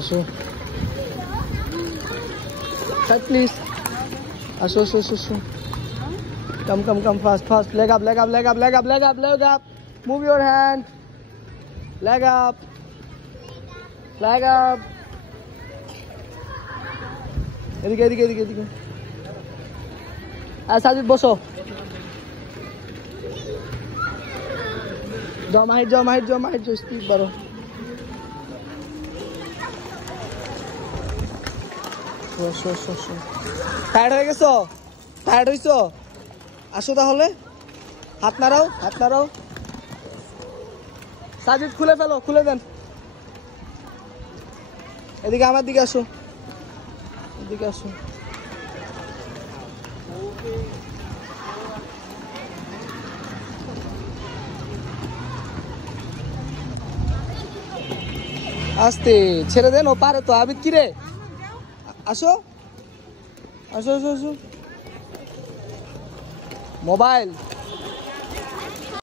আসো side please আসো আসো আসো come fast leg up move your hand leg up এদিকে সাজিদ বসো যাও মাহির স্পিড বাড়ো টায়ার্ড হয়েছো আসো তাহলে হাত নাড়াও সাজিদ খুলে দেন এদিকে আমার দিকে আসো আস্তে ছেড়ে দেন ও পারে তো আবিদ কি রে আসো মোবাইল